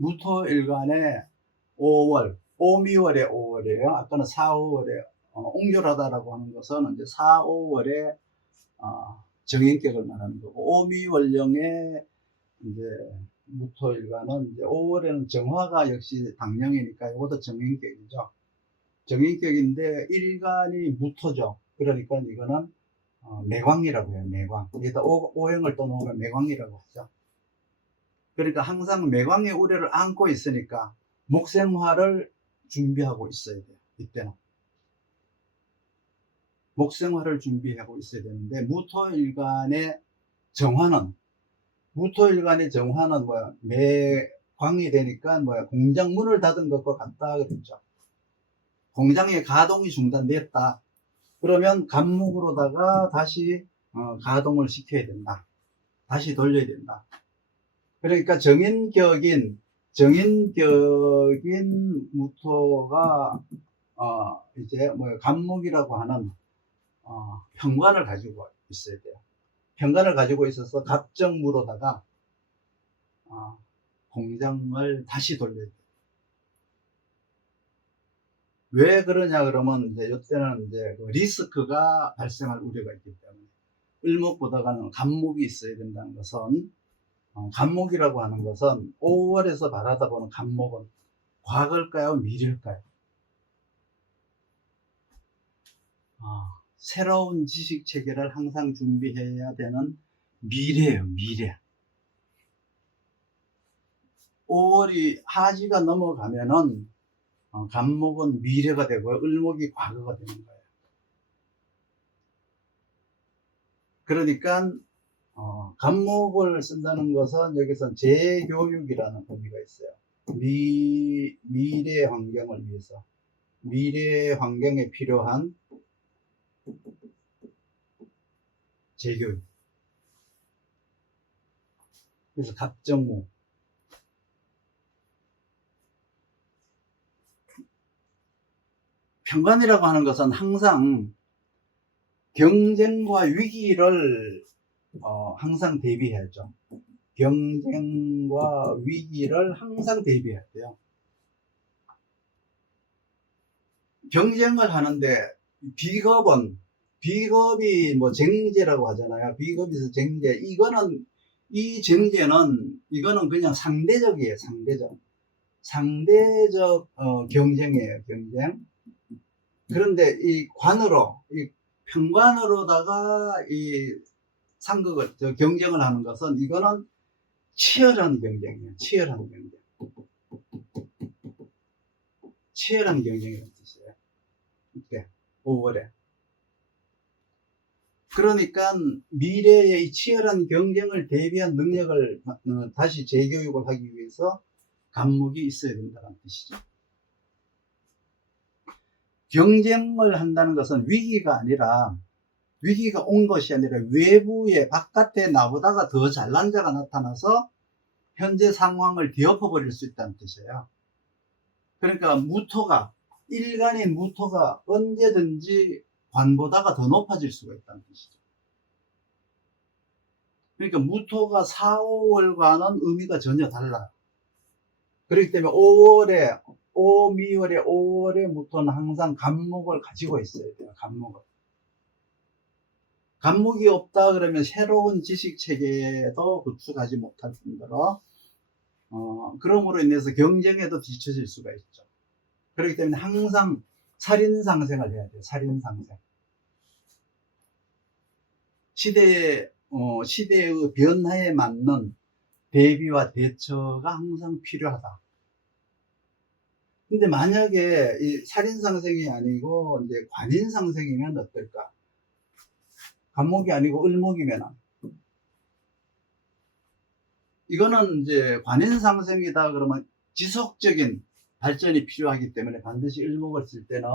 무토일간의 5월, 오미월의 5월이에요. 아까는 4, 5월에 옹졸하다라고 하는 것은 이제 4, 5월에 정인격을 말하는 거고, 오미월령의 이제 무토일간은 이제 5월에는 정화가 역시 당령이니까 이것도 정인격이죠. 정인격인데 일간이 무토죠. 그러니까 이거는 매광이라고 해요. 매광. 여기다 오행을 또 놓으면 매광이라고 하죠. 그러니까 항상 매광의 우려를 안고 있으니까 목생화를 준비하고 있어야 돼요. 이때는 목생화를 준비하고 있어야 되는데, 무토일간의 정화는 뭐야, 매광이 되니까 뭐야, 공장 문을 닫은 것과 같다 그랬죠. 공장의 가동이 중단됐다 그러면 간목으로다가 다시 가동을 시켜야 된다. 다시 돌려야 된다. 그러니까 정인격인 무토가 이제 뭐 간목이라고 하는 편관을 가지고 있어야 돼요. 편관을 가지고 있어서 갑정무로다가 공장을 다시 돌려야 돼요. 왜 그러냐 그러면 이제 이때는 이제 그 리스크가 발생할 우려가 있기 때문에, 을목보다가는 간목이 있어야 된다는 것은, 간목이라고 하는 것은 5월에서 바라다 보는 간목은 과거일까요, 미래일까요? 새로운 지식 체계를 항상 준비해야 되는 미래예요, 미래. 5월이 하지가 넘어가면은 간목은 미래가 되고요, 을목이 과거가 되는 거예요. 그러니까 간목을 쓴다는 것은 여기서 재교육이라는 의미가 있어요. 미래 환경을 위해서, 미래 환경에 필요한 재교육. 그래서 갑정무. 편관이라고 하는 것은 항상 경쟁과 위기를 항상 대비해야죠. 경쟁과 위기를 항상 대비해야 돼요. 경쟁을 하는데 비겁이 뭐 쟁제라고 하잖아요. 비겁에서 쟁제. 이거는 그냥 상대적이에요. 상대적 경쟁이에요. 경쟁. 그런데 이 편관으로다가 이 경쟁을 하는 것은, 이거는 치열한 경쟁이에요. 치열한 경쟁이라는 뜻이에요. 이때 5월에. 그러니까 미래의 이 치열한 경쟁을 대비한 능력을 다시 재교육을 하기 위해서 간목이 있어야 된다는 뜻이죠. 경쟁을 한다는 것은 위기가 온 것이 아니라 외부에, 바깥에 나보다가 더 잘난 자가 나타나서 현재 상황을 뒤엎어버릴 수 있다는 뜻이에요. 그러니까 일간인 무토가 언제든지 관보다가 더 높아질 수가 있다는 뜻이죠. 그러니까 무토가 4, 5월과는 의미가 전혀 달라요. 그렇기 때문에 5월의 무토는 항상 간목을 가지고 있어야 돼요. 간목이 없다 그러면 새로운 지식 체계도 구축하지 못할 뿐더러 그럼으로 인해서 경쟁에도 뒤처질 수가 있죠. 그렇기 때문에 항상 살인상생을 해야 돼요. 살인상생. 시대의 변화에 맞는 대비와 대처가 항상 필요하다. 근데 만약에 이 살인상생이 아니고 이제 관인상생이면 어떨까? 간목이 아니고 을목이면, 이거는 이제 관인상생이다 그러면 지속적인 발전이 필요하기 때문에 반드시 을목을 쓸 때는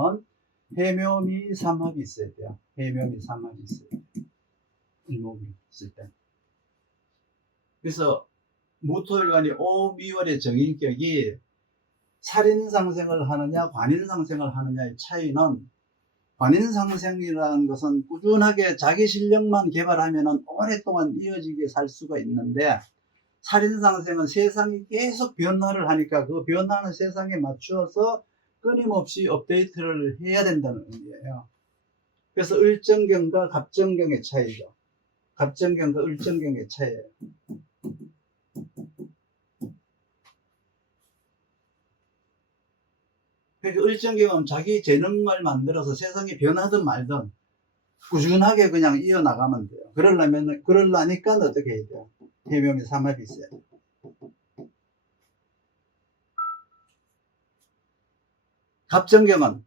해묘미 삼합이 있어야 돼요. 을목이 있을 때. 그래서 무토일간이 오미월의 정인격이 살인상생을 하느냐 관인상생을 하느냐의 차이는, 관인상생이라는 것은 꾸준하게 자기 실력만 개발하면 오랫동안 이어지게 살 수가 있는데, 살인상생은 세상이 계속 변화를 하니까 그 변화하는 세상에 맞추어서 끊임없이 업데이트를 해야 된다는 의미예요. 그래서 을정경과 갑정경의 차이죠. 갑정경과 을정경의 차이예요. 그러니까 을정경은 자기 재능을 만들어서 세상이 변하든 말든 꾸준하게 그냥 이어나가면 돼요. 그러려니까 어떻게 해야 돼요? 해묘미 삼합이 있어요. 갑정경은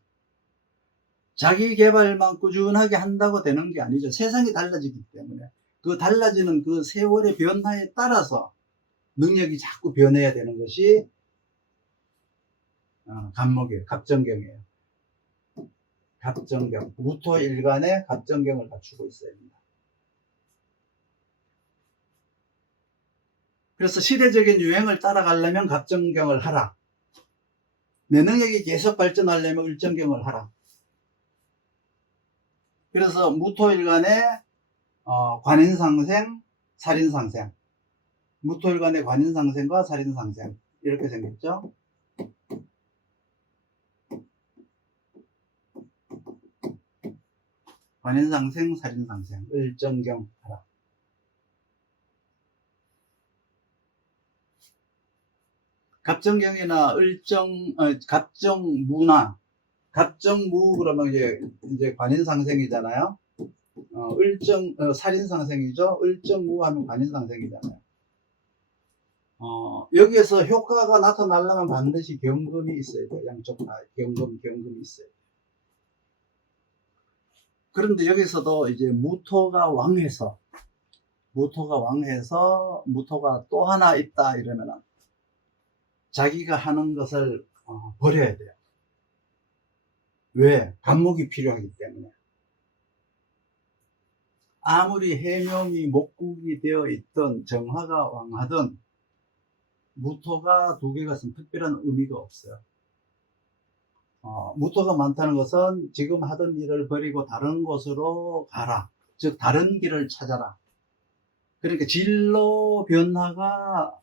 자기 개발만 꾸준하게 한다고 되는 게 아니죠. 세상이 달라지기 때문에 그 달라지는 그 세월의 변화에 따라서 능력이 자꾸 변해야 되는 것이 갑목이에요. 갑정경이에요. 갑정경, 무토일간에 갑정경을 갖추고 있어야 됩니다. 그래서 시대적인 유행을 따라가려면 갑정경을 하라. 내 능력이 계속 발전하려면 을정경을 하라. 그래서 무토일간에 관인상생, 살인상생, 무토일간의 관인상생과 살인상생 이렇게 생겼죠. 관인상생, 살인상생, 을정경 하라. 갑정경이나 갑정무나, 갑정무 그러면 이제 관인상생이잖아요. 살인상생이죠. 을정무 하면 관인상생이잖아요. 여기에서 효과가 나타나려면 반드시 경금이 있어야 돼요. 양쪽 다 경금이 있어야 돼요. 그런데 여기서도 이제 무토가 왕해서 무토가 또 하나 있다 이러면은 자기가 하는 것을 버려야 돼요. 왜? 갑목이 필요하기 때문에. 아무리 해묘미 목국이 되어 있던 정화가 왕하든 무토가 두 개가 있으면 특별한 의미가 없어요. 무토가 많다는 것은 지금 하던 일을 버리고 다른 곳으로 가라. 즉 다른 길을 찾아라. 그러니까 진로 변화가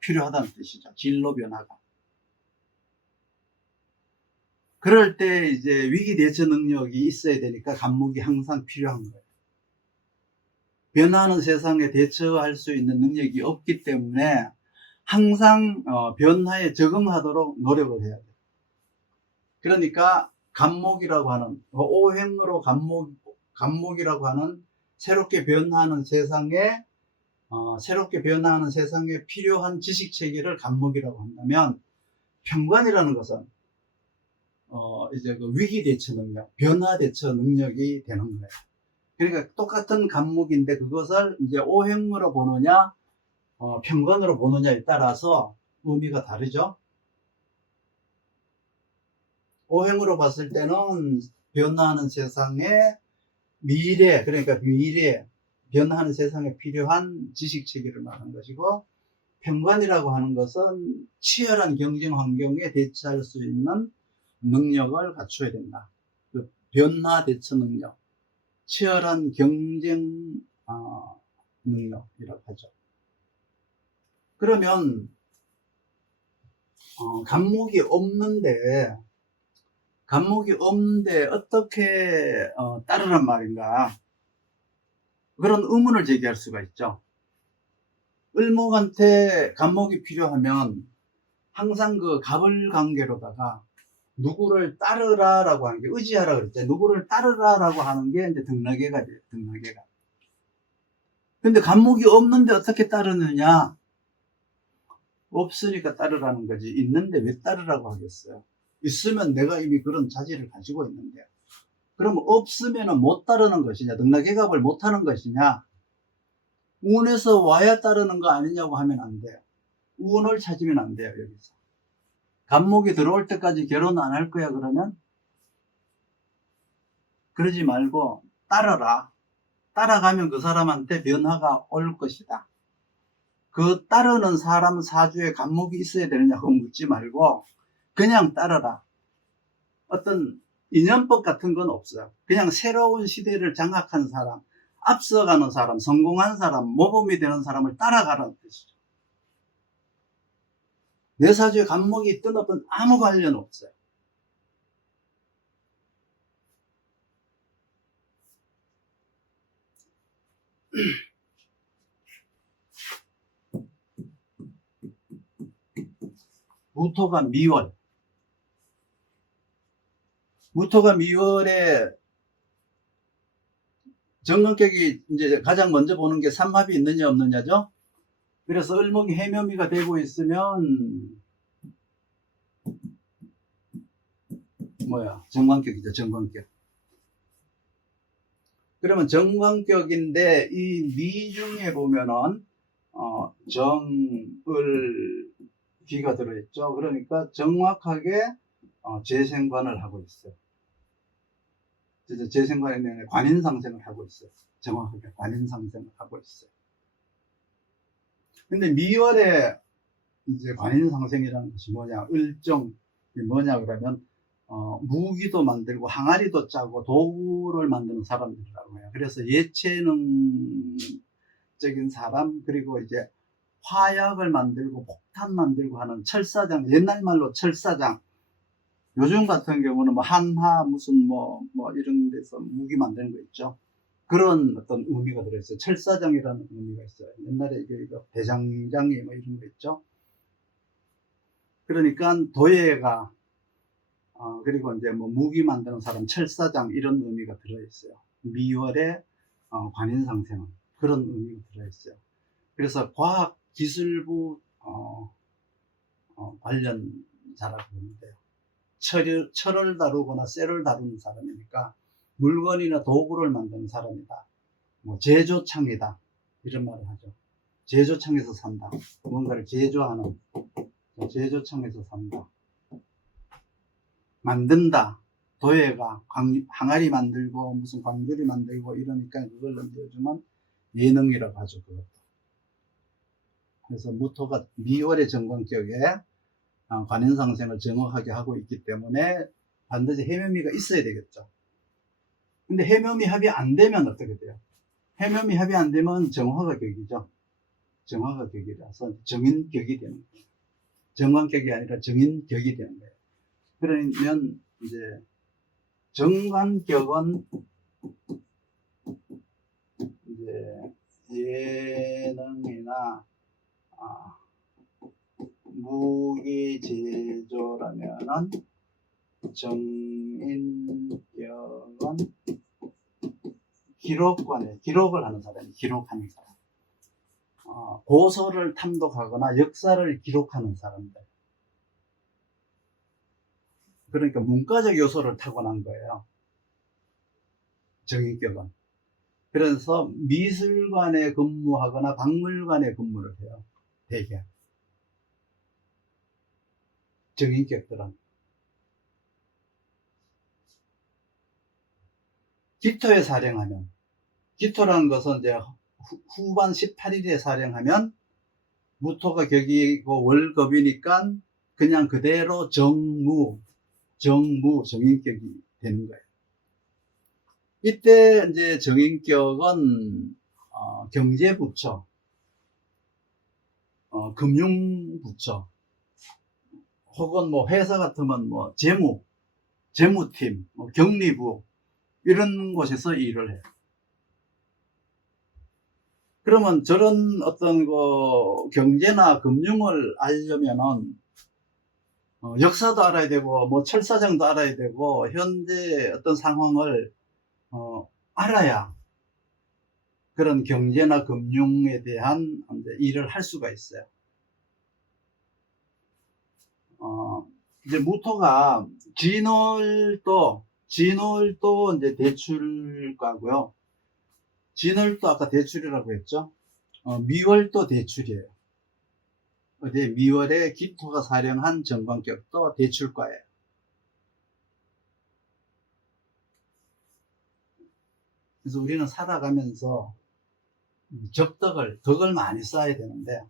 필요하다는 뜻이죠. 진로 변화가. 그럴 때 이제 위기 대처 능력이 있어야 되니까 갑목이 항상 필요한 거예요. 변화하는 세상에 대처할 수 있는 능력이 없기 때문에 항상 변화에 적응하도록 노력을 해야 돼요. 그러니까 갑목이라고 하는 오행으로 갑목이라고 하는 새롭게 변화하는 세상에 필요한 지식 체계를 갑목이라고 한다면, 평관이라는 것은 이제 그 위기 대처 능력, 변화 대처 능력이 되는 거예요. 그러니까 똑같은 갑목인데 그것을 이제 오행으로 보느냐, 평관으로 보느냐에 따라서 의미가 다르죠. 오행으로 봤을 때는 변화하는 세상에 그러니까 미래, 변화하는 세상에 필요한 지식 체계를 말하는 것이고, 평관이라고 하는 것은 치열한 경쟁 환경에 대처할 수 있는 능력을 갖춰야 된다. 그 변화 대처 능력, 치열한 경쟁 능력이라고 하죠. 그러면 갑목이 없는데 어떻게 따르란 말인가, 그런 의문을 제기할 수가 있죠. 을목한테 갑목이 필요하면 항상 그 갑을 관계로다가 누구를 따르라라고 하는 게, 의지하라 그랬죠. 누구를 따르라라고 하는 게 이제 등락계가 돼요. 등락계가. 근데 갑목이 없는데 어떻게 따르느냐? 없으니까 따르라는 거지. 있는데 왜 따르라고 하겠어요? 있으면 내가 이미 그런 자질을 가지고 있는데. 그러면 없으면 못 따르는 것이냐? 등락계갑을 못 하는 것이냐? 운에서 와야 따르는 거 아니냐고 하면 안 돼요. 운을 찾으면 안 돼요. 여기서 갑목이 들어올 때까지 결혼 안 할 거야 그러면 그러지 말고 따르라. 따라가면 그 사람한테 변화가 올 것이다. 그 따르는 사람 사주에 갑목이 있어야 되느냐고 묻지 말고 그냥 따르라. 어떤 인연법 같은 건 없어요. 그냥 새로운 시대를 장악한 사람, 앞서가는 사람, 성공한 사람, 모범이 되는 사람을 따라가라는 뜻이죠. 내 사주에 간목이 있든 없든 아무 관련 없어요. 무토가 미월. 무토가 미월에 정관격이 이제 가장 먼저 보는 게 삼합이 있느냐 없느냐죠. 그래서 을목이 해묘미가 되고 있으면 정관격이죠. 정관격. 그러면 정관격인데 이 미 중에 보면은 정을 기가 들어있죠. 그러니까 정확하게 재생관을 하고 있어요. 재생관에 대한 관인상생을 하고 있어요. 정확하게 관인상생을 하고 있어요. 근데 미월에 이제 관인상생이라는 것이 뭐냐, 을정이 뭐냐 그러면 무기도 만들고 항아리도 짜고 도구를 만드는 사람들이라고 해요. 그래서 예체능적인 사람, 그리고 이제 화약을 만들고 폭탄 만들고 하는 철사장, 옛날 말로 철사장. 요즘 같은 경우는 뭐 한화 무슨 뭐 이런 데서 무기 만드는 거 있죠. 그런 어떤 의미가 들어있어요. 철사장이라는 의미가 있어요. 옛날에 이게 대장장이 뭐 이런 거 있죠. 그러니까 도예가 그리고 이제 뭐 무기 만드는 사람, 철사장 이런 의미가 들어있어요. 미월에 관인상생은 그런 의미가 들어있어요. 그래서 과학기술부 관련자라고 보면 돼요. 철을 다루거나 쇠를 다루는 사람이니까 물건이나 도구를 만드는 사람이다. 뭐 제조창이다. 이런 말을 하죠. 제조창에서 산다. 뭔가를 제조하는, 제조창에서 산다. 만든다. 도예가 항아리 만들고 무슨 광주리 만들고 이러니까 그걸 요즘은 예능이라고 하죠. 그것도. 그래서 무토가 미월의 정관격에 관인상생을 정확하게 하고 있기 때문에 반드시 해묘미가 있어야 되겠죠. 근데 해묘미 합이 안 되면 어떻게 돼요? 해묘미 합이 안 되면 정화가 격이죠. 정화가 격이라서 정인격이 되는 거예요. 정관격이 아니라 정인격이 되는 거예요. 그러면 이제 정관격은 이제 예능이나 무기 제조라면은 정인격은 기록을 하는 사람이 기록하는 사람. 고서를 탐독하거나 역사를 기록하는 사람들. 그러니까 문과적 요소를 타고난 거예요. 정인격은. 그래서 미술관에 근무하거나 박물관에 근무를 해요. 대개. 정인격들은. 기토에 사령하면, 기토라는 것은 이제 후반 18일에 사령하면 무토가 격이고 월급이니까 그냥 그대로 정인격이 되는 거예요. 이때 이제 정인격은 경제부처, 금융부처, 혹은 뭐 회사 같으면 뭐 재무팀, 경리부 이런 곳에서 일을 해요. 그러면 저런 어떤 경제나 금융을 알려면은 역사도 알아야 되고 뭐 철사장도 알아야 되고 현재 어떤 상황을 알아야 그런 경제나 금융에 대한 일을 할 수가 있어요. 이제 무토가 진월도 이제 대출가고요. 진월도 아까 대출이라고 했죠. 미월도 대출이에요. 어디 미월에 기토가 사령한 정관격도 대출과예요. 그래서 우리는 살아가면서 덕을 많이 쌓아야 되는데,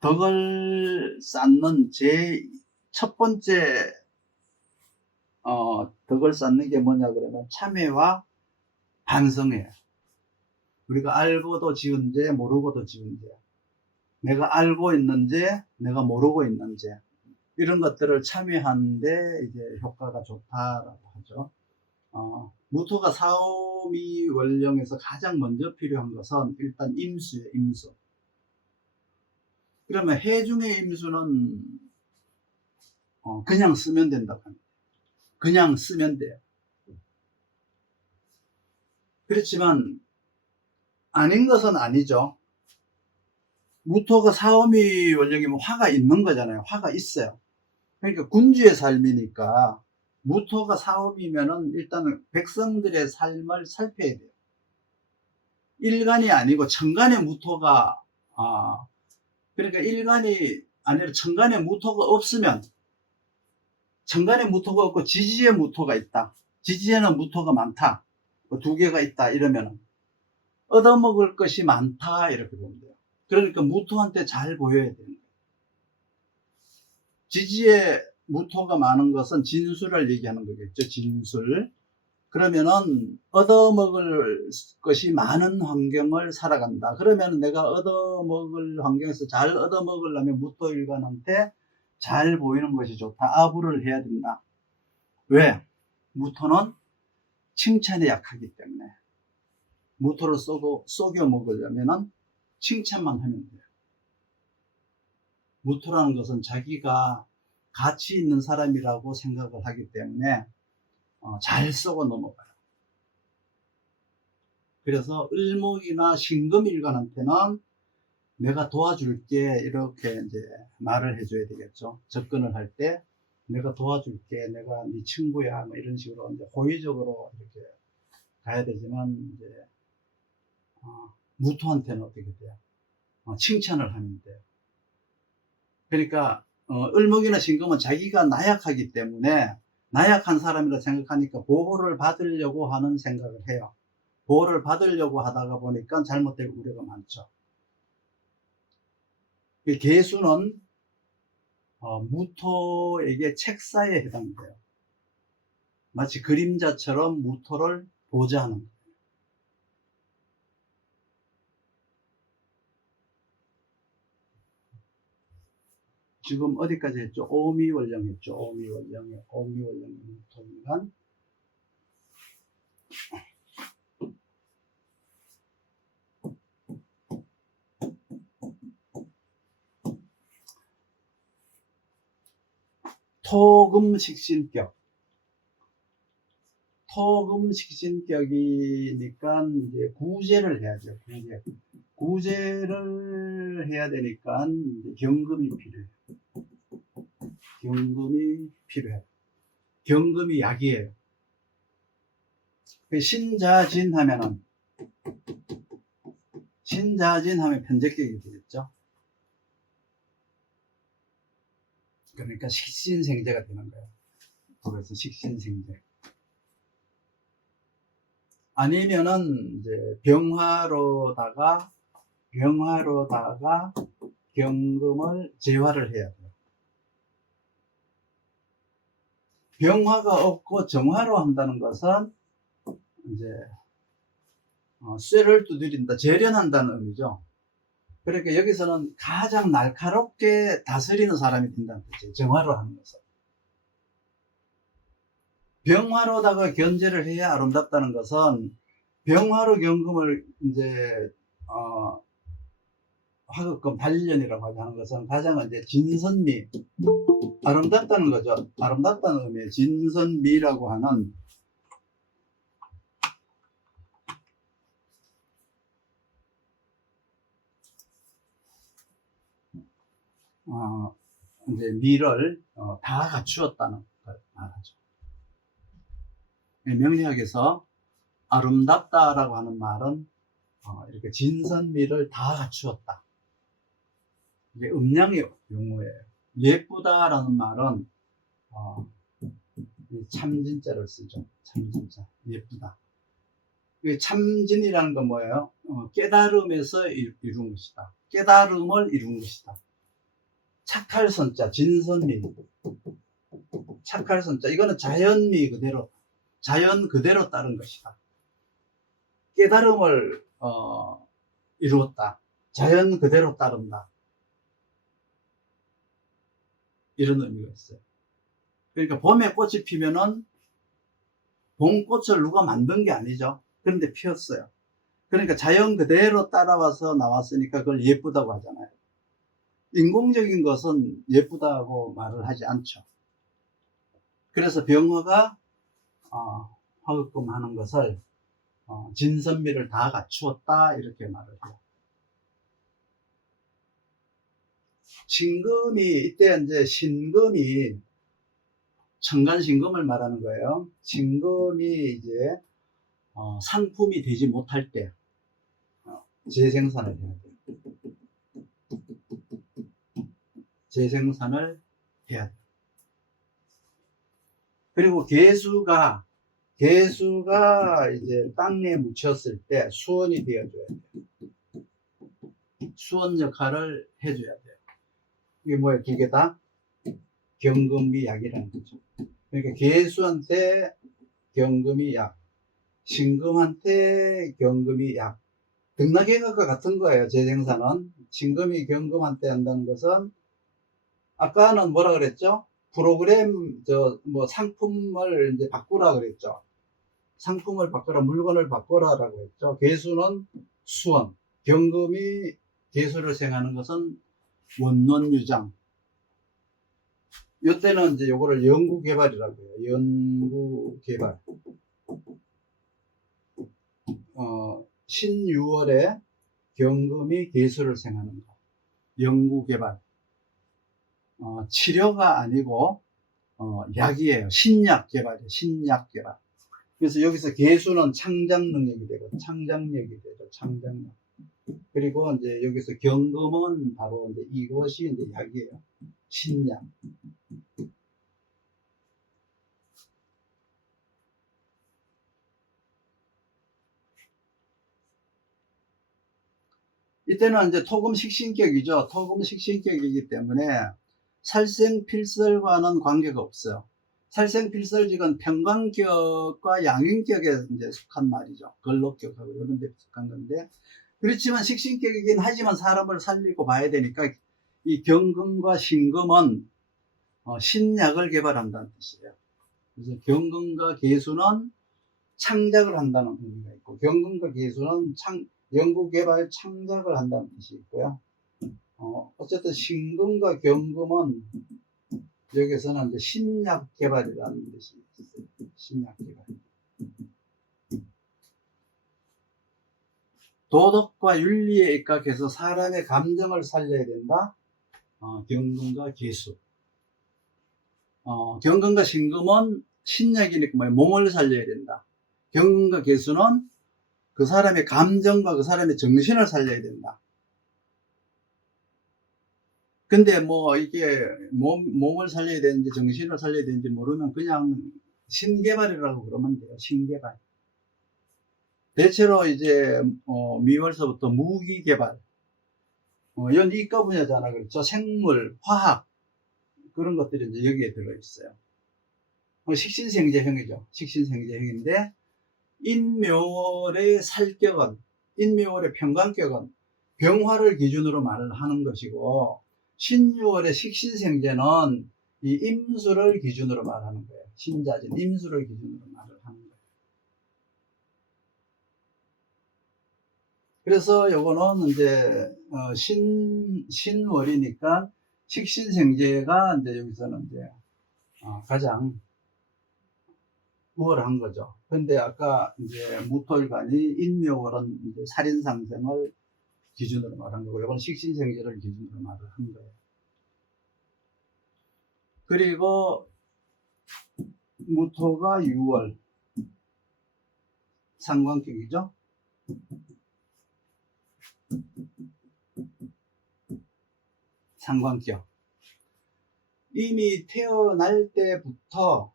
덕을 쌓는 첫 번째 덕을 쌓는 게 뭐냐 그러면 참회와 반성이에요. 우리가 알고도 지은 죄, 모르고도 지은 죄. 내가 알고 있는지, 내가 모르고 있는지, 이런 것들을 참여하는데 이제 효과가 좋다라고 하죠. 무토가 사오미 원령에서 가장 먼저 필요한 것은 일단 임수예요, 임수. 그러면 해 중의 임수는 그냥 쓰면 된다고 합니다. 그냥 쓰면 돼요. 그렇지만 아닌 것은 아니죠. 무토가 사오미 원령이면 화가 있는 거잖아요. 화가 있어요. 그러니까 군주의 삶이니까 무토가 사오미면은 일단은 백성들의 삶을 살펴야 돼요. 일간이 아니고 천간의 무토가 그러니까 일간이 아니라 천간의 무토가 없으면, 천간의 무토가 없고 지지의 무토가 있다, 지지에는 무토가 많다, 두 개가 있다 이러면 얻어먹을 것이 많다 이렇게 보면 돼요. 그러니까 무토한테 잘 보여야 되는 거예요. 지지에 무토가 많은 것은 진술을 얘기하는 거겠죠. 진술. 그러면은 얻어먹을 것이 많은 환경을 살아간다. 그러면 내가 얻어먹을 환경에서 잘 얻어먹으려면 무토일간한테 잘 보이는 것이 좋다. 아부를 해야 된다. 왜? 무토는 칭찬에 약하기 때문에. 무토를 속여 먹으려면은 칭찬만 하면 돼요. 무토라는 것은 자기가 가치 있는 사람이라고 생각을 하기 때문에 잘 쏘고 넘어가요. 그래서 을목이나 신금일간한테는 내가 도와줄게 이렇게 이제 말을 해줘야 되겠죠. 접근을 할 때 내가 도와줄게, 내가 네 친구야, 뭐 이런 식으로 이제 호의적으로 이렇게 가야 되지만 이제 무토한테는 어떻게 돼요? 칭찬을 하면 돼요. 그러니까 을목이나 신금은 자기가 나약하기 때문에 나약한 사람이라 생각하니까 보호를 받으려고 하는 생각을 해요. 보호를 받으려고 하다가 보니까 잘못될 우려가 많죠. 개수는 무토에게 책사에 해당돼요. 마치 그림자처럼 무토를 보좌하는 거예요. 지금 어디까지 했죠? 오미월령 했죠. 오미월령의 무토인간. 토금식신격. 토금식신격이니까 이제 구제를 해야죠. 구제를 해야 되니까 이제 경금이 필요해요. 경금이 필요해요. 경금이 약이에요. 신자진 하면 편제격이 되겠죠. 그러니까 식신생제가 되는 거예요. 그래서 식신생제. 아니면은 이제 병화로다가 경금을 제화를 해야 돼요. 병화가 없고 정화로 한다는 것은 이제 쇠를 두드린다, 재련한다는 의미죠. 그러니까 여기서는 가장 날카롭게 다스리는 사람이 된다는 거죠. 정화로 하는 것은. 병화로다가 견제를 해야 아름답다는 것은 병화로 경금을 이제 화급금 발련이라고 하는 것은 가장 이제 진선미, 아름답다는 거죠. 아름답다는 의미의 진선미라고 하는 이제 미를 다 갖추었다는 걸 말하죠. 명리학에서 아름답다라고 하는 말은 이렇게 진선미를 다 갖추었다. 이게 음양의 용어예요. 예쁘다라는 말은 참진자를 쓰죠. 참진자. 예쁘다. 참진이라는 건 뭐예요? 깨달음에서 이룬 것이다. 깨달음을 이룬 것이다. 착할선자, 진선미. 착할선자. 이거는 자연미 그대로, 자연 그대로 따른 것이다. 깨달음을 이루었다. 자연 그대로 따른다. 이런 의미가 있어요. 그러니까 봄에 꽃이 피면은 봄꽃을 누가 만든 게 아니죠. 그런데 피었어요. 그러니까 자연 그대로 따라와서 나왔으니까 그걸 예쁘다고 하잖아요. 인공적인 것은 예쁘다고 말을 하지 않죠. 그래서 병화가 화급금하는 것을 진선미를 다 갖추었다 이렇게 말을 해요. 신금이 이때 이제 신금이 천간신금을 말하는 거예요. 신금이 이제 상품이 되지 못할 때 재생산을 해야 돼요. 재생산을 해야 돼요. 그리고 개수가 이제 땅에 묻혔을 때 수원이 되어줘야 돼요. 수원 역할을 해줘야 돼요. 이게 뭐예요? 두 개 다 경금이 약이라는 거죠. 그러니까 개수한테 경금이 약, 신금한테 경금이 약. 등락행각과 같은 거예요. 재생산은. 신금이 경금한테 한다는 것은 아까는 뭐라 그랬죠? 프로그램 상품을 이제 바꾸라 그랬죠. 상품을 바꾸라, 물건을 바꾸라라고 했죠. 개수는 수원, 경금이 개수를 생하는 것은 원론유장. 이때는 이제 요거를 연구개발이라고 해요. 연구개발. 신유월에 경금이 개수를 생하는 거. 연구개발. 치료가 아니고 약이에요. 신약개발이에요. 신약개발. 그래서 여기서 개수는 창작 능력이 되고 창작력이 되죠. 창작력. 그리고 이제 여기서 경금은 바로 이제 이것이 이제 약이에요. 신약. 이때는 이제 토금식신격이죠. 토금식신격이기 때문에 살생필설과는 관계가 없어요. 살생필설직은 평관격과 양인격에 이제 속한 말이죠. 걸록격하고 이런 데 속한 건데, 그렇지만 식신격이긴 하지만 사람을 살리고 봐야 되니까 이 경금과 신금은 신약을 개발한다는 뜻이에요. 그래서 경금과 개수는 창작을 한다는 의미가 있고, 경금과 개수는 연구개발 창작을 한다는 뜻이 있고요. 어쨌든 신금과 경금은 여기서는 이제 신약 개발이라는 뜻이 있어요. 신약 개발. 도덕과 윤리에 입각해서 사람의 감정을 살려야 된다. 경금과 개수. 경금과 신금은 신약이니까 몸을 살려야 된다. 경금과 개수는 그 사람의 감정과 그 사람의 정신을 살려야 된다. 근데 뭐 이게 몸을 살려야 되는지 정신을 살려야 되는지 모르면 그냥 신개발이라고 그러면 돼요. 신개발. 대체로 이제 미월서부터 무기개발, 이건 이과 분야잖아. 그렇죠? 생물, 화학 그런 것들이 이제 여기에 들어있어요. 식신생제형이죠. 식신생제형인데 인묘월의 살격은, 인묘월의 평관격은 병화를 기준으로 말을 하는 것이고, 신유월의 식신생제는 이 임수를 기준으로 말하는 거예요. 신자진, 임수를 기준으로 말을 하는 거예요. 그래서 요거는 이제 신월이니까 식신생제가 이제 여기서는 이제 가장 우월한 거죠. 근데 아까 이제 무토일간이 인묘월은 이제 살인상생을 기준으로 말한 거고, 이건 식신생제를 기준으로 말을 한 거예요. 그리고 무토가 6월 상관격이죠. 상관격. 이미 태어날 때부터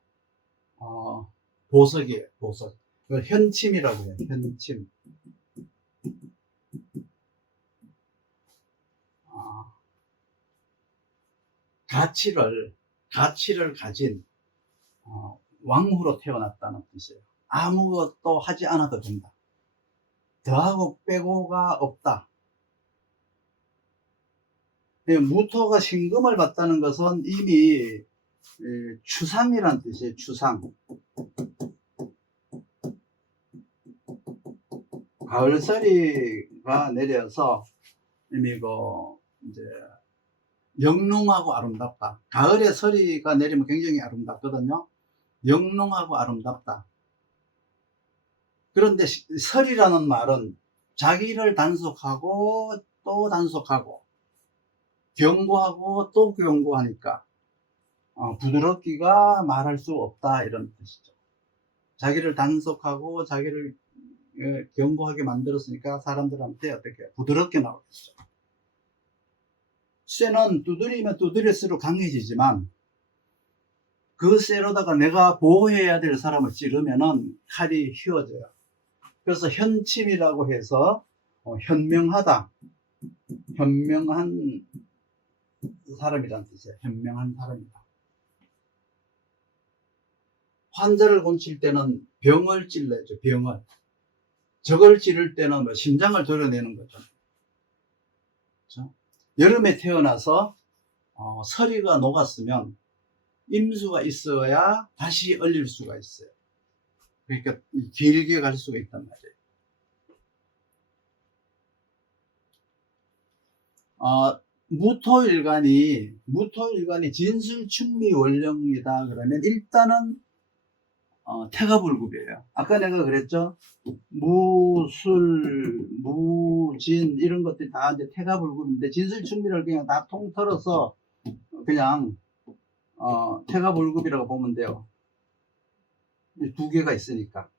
보석이에요. 보석. 이걸 현침이라고 해요. 현침. 가치를 가진 왕후로 태어났다는 뜻이에요. 아무것도 하지 않아도 된다. 더하고 빼고가 없다. 무토가 신금을 받다는 것은 이미 추상이란 뜻이에요. 추상. 가을서리가 내려서 이미 이제 영롱하고 아름답다. 가을에 서리가 내리면 굉장히 아름답거든요. 영롱하고 아름답다. 그런데 서리라는 말은 자기를 단속하고 또 단속하고 경고하고 또 경고하니까 부드럽기가 말할 수 없다 이런 뜻이죠. 자기를 단속하고 자기를 경고하게 만들었으니까 사람들한테 어떻게 부드럽게 나오겠죠. 쇠는 두드리면 두드릴수록 강해지지만 그 쇠로다가 내가 보호해야 될 사람을 찌르면은 칼이 휘어져요. 그래서 현침이라고 해서 현명하다, 현명한 사람이란 뜻이에요. 현명한 사람이다. 환자를 고칠 때는 병을 찔러야죠. 병을. 적을 찌를 때는 심장을 도려내는 거죠. 그렇죠? 여름에 태어나서 서리가 녹았으면 임수가 있어야 다시 얼릴 수가 있어요. 그러니까 길게 갈 수가 있단 말이에요. 무토일간이 진술충미원령이다 그러면 일단은 태가불급이에요. 아까 내가 그랬죠? 무술, 무진 이런 것들이 다 이제 태가불급인데 진술충미를 그냥 다 통틀어서 그냥 태가불급이라고 보면 돼요. 두 개가 있으니까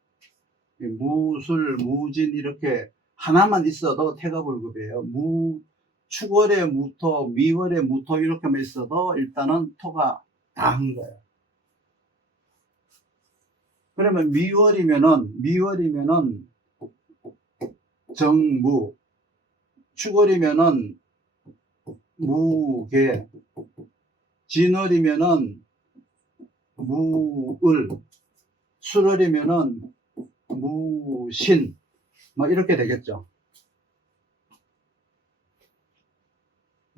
무술, 무진 이렇게 하나만 있어도 태가불급이에요. 축월의 무토, 미월의 무토 이렇게만 있어도 일단은 토가 다 한 거예요. 그러면 미월이면은 정무, 축월이면은 무계, 진월이면은 무을, 술월이면은 무신, 뭐 이렇게 되겠죠.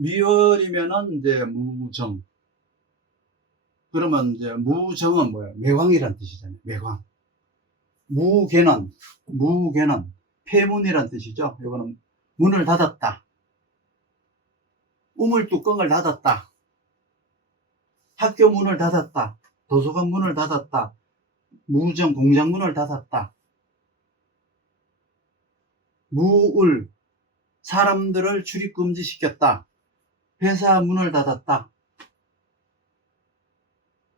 미월이면은 이제 무정. 그러면 이제 무정은 뭐예요? 매광이란 뜻이잖아요. 매광. 무계는 폐문이란 뜻이죠. 이거는 문을 닫았다. 우물 뚜껑을 닫았다. 학교 문을 닫았다. 도서관 문을 닫았다. 무정 공장 문을 닫았다. 무을 사람들을 출입 금지시켰다. 회사 문을 닫았다.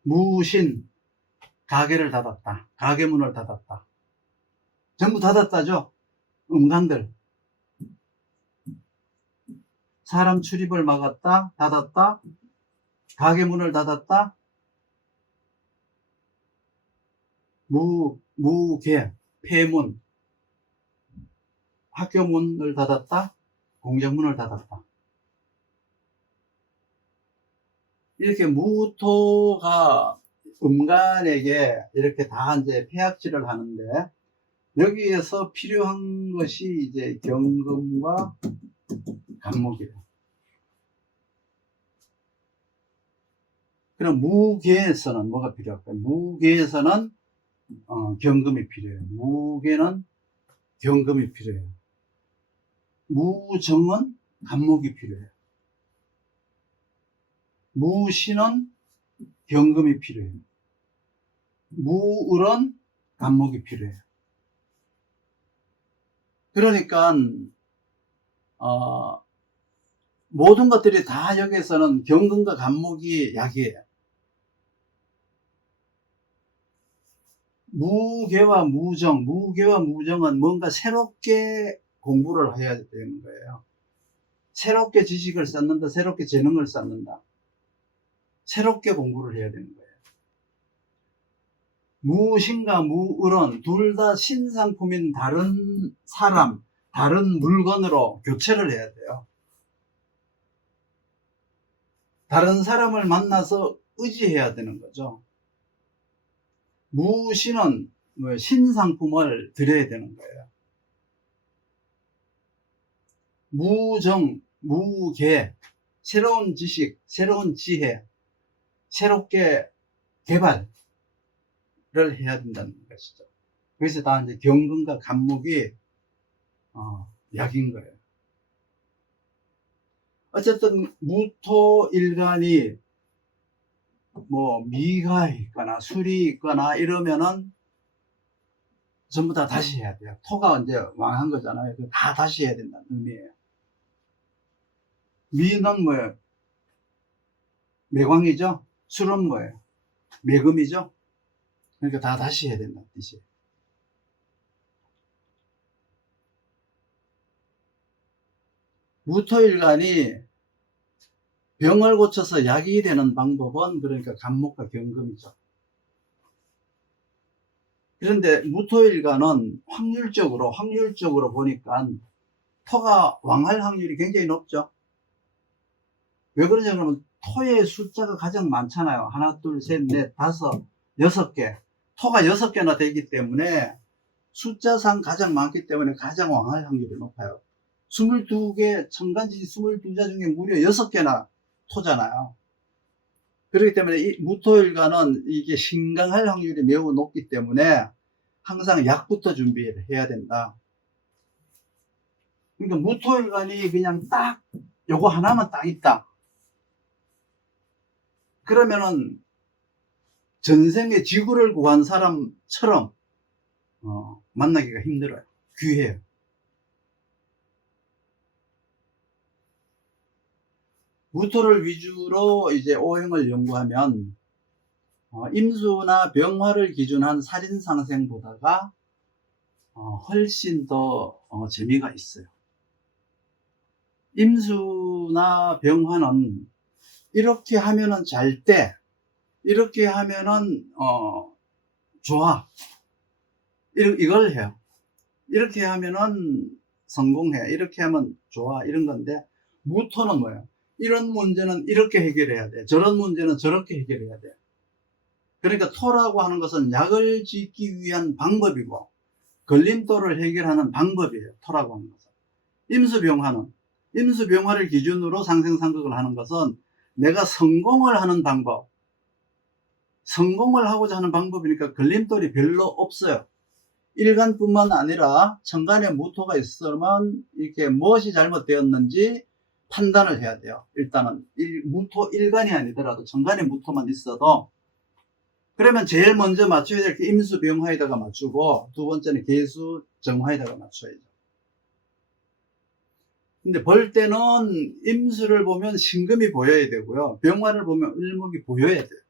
무신 가게를 닫았다. 가게 문을 닫았다. 전부 닫았다죠. 음간들 사람 출입을 막았다. 닫았다. 가게 문을 닫았다. 무계 폐문 학교 문을 닫았다. 공장 문을 닫았다. 이렇게 무토가 음간에게 이렇게 다 이제 폐악질을 하는데 여기에서 필요한 것이 이제 경금과 간목이에요. 그럼 무계에서는 뭐가 필요할까요? 무계에서는 경금이 필요해요. 무계는 경금이 필요해요. 무정은 간목이 필요해요. 무신은 경금이 필요해요. 무을은 간목이 필요해요. 그러니까 모든 것들이 다 여기에서는 경금과 간목이 약이에요. 무계와 무정은 뭔가 새롭게 공부를 해야 되는 거예요. 새롭게 지식을 쌓는다, 새롭게 재능을 쌓는다. 새롭게 공부를 해야 되는 거예요. 무신과 무을은 둘 다 신상품인 다른 사람, 다른 물건으로 교체를 해야 돼요. 다른 사람을 만나서 의지해야 되는 거죠. 무신은 신상품을 드려야 되는 거예요. 무정, 무계, 새로운 지식, 새로운 지혜, 새롭게 개발을 해야 된다는 것이죠. 그래서 다 이제 경금과 간목이 약인 거예요. 어쨌든 무토일간이 뭐 미가 있거나 술이 있거나 이러면은 전부 다 다시 해야 돼요. 토가 이제 왕한 거잖아요. 다 다시 해야 된다는 의미예요. 미는 뭐예요? 매광이죠. 술은 뭐예요? 매금이죠. 그러니까 다 다시 해야 된다는 뜻이에요. 무토일간이 병을 고쳐서 약이 되는 방법은 그러니까 간목과 경금이죠. 그런데 무토일간은 확률적으로 보니까 토가 왕할 확률이 굉장히 높죠. 왜 그러냐 그러면 토의 숫자가 가장 많잖아요. 하나, 둘, 셋, 넷, 다섯, 6개. 토가 6개나 되기 때문에 숫자상 가장 많기 때문에 가장 왕할 확률이 높아요. 22개, 천간지 22자 중에 무려 6개나 토잖아요. 그렇기 때문에 이 무토일간은 이게 신강할 확률이 매우 높기 때문에 항상 약부터 준비를 해야 된다. 그러니까 무토일간이 그냥 딱 요거 하나만 딱 있다. 그러면은 전생에 지구를 구한 사람처럼 만나기가 힘들어요. 귀해요. 무토를 위주로 이제 오행을 연구하면 임수나 병화를 기준한 살인상생보다가 훨씬 더 재미가 있어요. 임수나 병화는 이렇게 하면은 잘 때, 이렇게 하면은 좋아, 이걸 해요. 이렇게 하면은 성공해, 이렇게 하면 좋아, 이런 건데, 무토는 뭐예요? 이런 문제는 이렇게 해결해야 돼, 저런 문제는 저렇게 해결해야 돼. 그러니까 토라고 하는 것은 약을 짓기 위한 방법이고 걸림돌을 해결하는 방법이에요. 토라고 하는 것은. 임수병화를 기준으로 상생상극을 하는 것은 내가 성공을 하는 방법, 성공을 하고자 하는 방법이니까 걸림돌이 별로 없어요. 일간뿐만 아니라 천간에 무토가 있으면 이렇게 무엇이 잘못되었는지 판단을 해야 돼요. 일단은 무토 일간이 아니더라도 천간에 무토만 있어도, 그러면 제일 먼저 맞춰야 될 게 임수병화에다가 맞추고 두 번째는 계수정화에다가 맞춰야죠. 근데 볼 때는 임수를 보면 신금이 보여야 되고요, 병화를 보면 을목이 보여야 돼요.